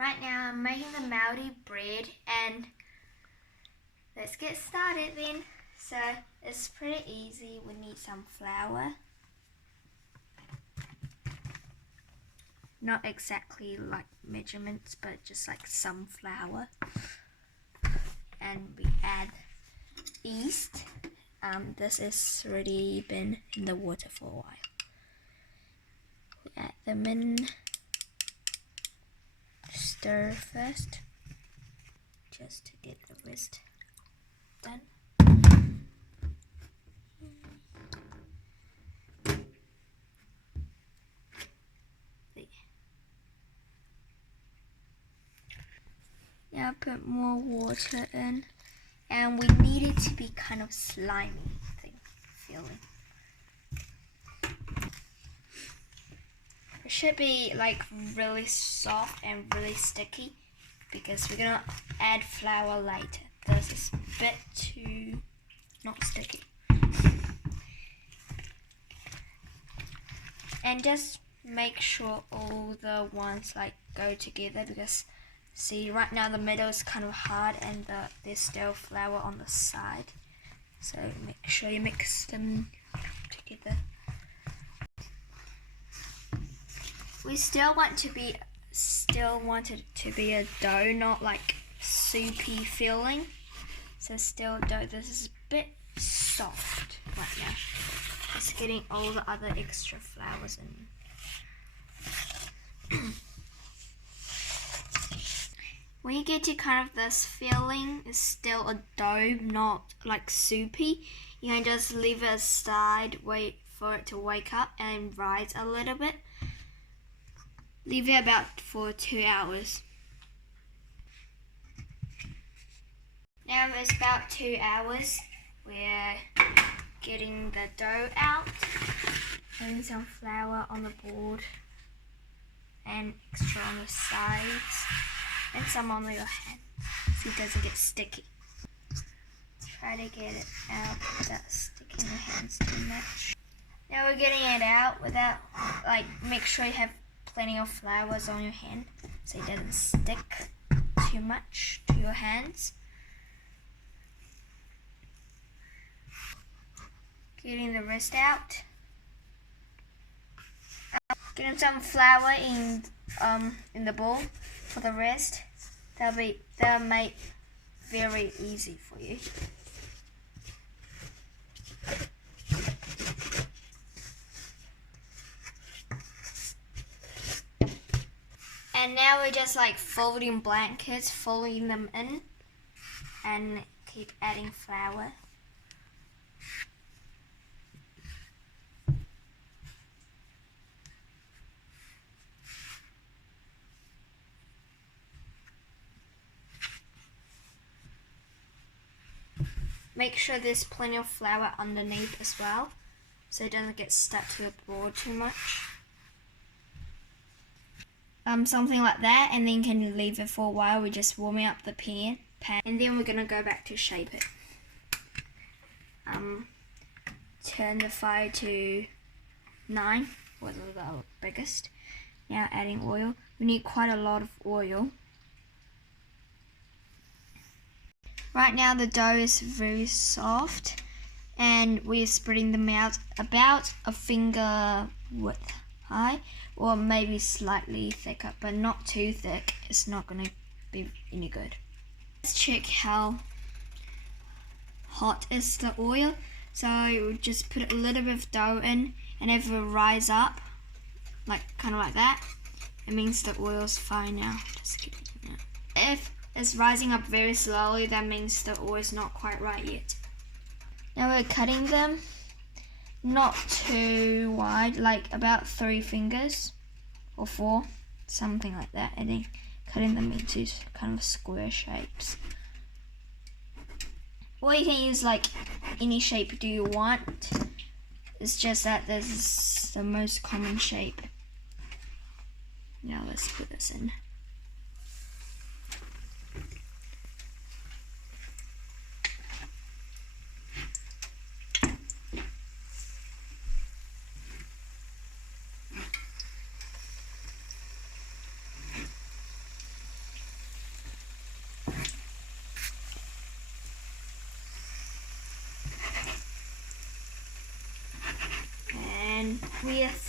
Right now I'm making the Maori bread, and let's get started then. So it's pretty easy. We need some flour. Not exactly like measurements, but just like some flour. And we add yeast. This has already been in the water for a while. We add them in. Stir first, just to get the rest done. Now put more water in, and we need it to be kind of slimy feeling. It should be like really soft and really sticky because we're gonna add flour later. This is a bit too not sticky. And just make sure all the ones like go together, because see right now the middle is kind of hard and there's still flour on the side. So make sure you mix them together. We still want it to be a dough, not like soupy feeling. So still dough. This is a bit soft right now. Just getting all the other extra flours in. When you get to kind of this feeling, it's still a dough, not like soupy. You can just leave it aside, wait for it to wake up and rise a little bit. Leave it about for 2 hours. Now it's about 2 hours. We're getting the dough out. Putting some flour on the board and extra on the sides and some on your hand so it doesn't get sticky. Try to get it out without sticking your hands too much. Now we're getting it out without, make sure you have plenty of flours on your hand so it doesn't stick too much to your hands. Getting the rest out. Getting some flour in the bowl for the rest. That'll make very easy for you. And now we're just folding blankets, folding them in, and keep adding flour. Make sure there's plenty of flour underneath as well, so it doesn't get stuck to the board too much. Something like that, and then you can leave it for a while. We're just warming up the pan, and then we're gonna go back to shape it. Turn the fire to 9, or the biggest. Now adding oil. We need quite a lot of oil. Right now the dough is very soft, and we're spreading them out about a finger width high, or maybe slightly thicker, but not too thick. It's not going to be any good. Let's check how hot is the oil. So we'll just put a little bit of dough in, and if it rise up, kind of like that, it means the oil's fine now. Just get it in there. If it's rising up very slowly, that means the oil is not quite right yet. Now we're cutting them, not too wide, about 3 fingers or 4, something like that, and then cutting them into kind of square shapes. Or you can use any shape do you want. It's just that this is the most common shape. Now let's put this in.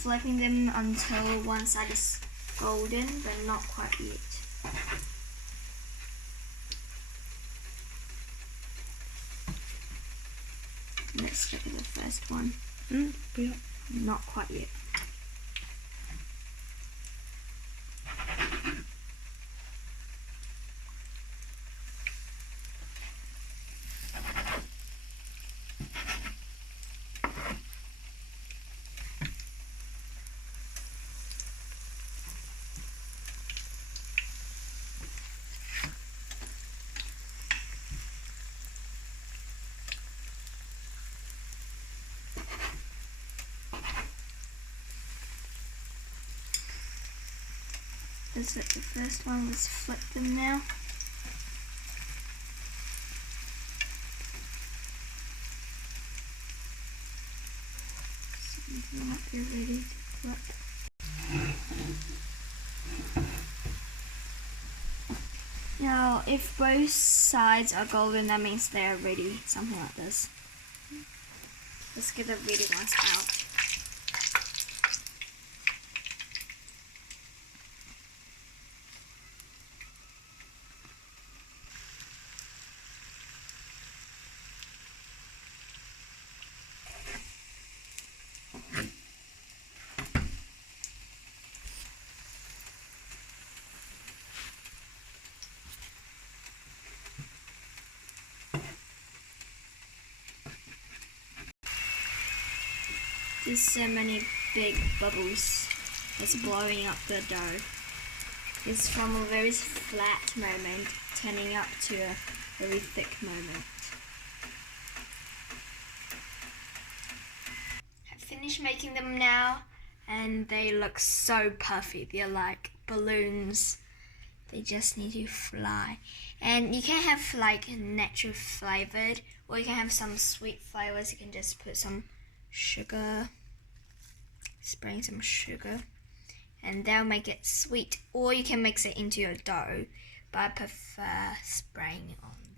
flipping them until one side is golden, but not quite yet. Let's look at the first one. Not quite yet. Let's let the first one, let's flip them now. Some of them might be ready to flip. Now, if both sides are golden, that means they are ready, something like this. Let's get the ready ones out. There's so many big bubbles that's blowing up the dough. It's from a very flat moment turning up to a very thick moment. I've finished making them now and they look so perfect. They're like balloons. They just need to fly. And you can have like natural flavored, or you can have some sweet flavors. You can just put some sugar, spraying some sugar, and that'll make it sweet, or you can mix it into your dough, but I prefer spraying it on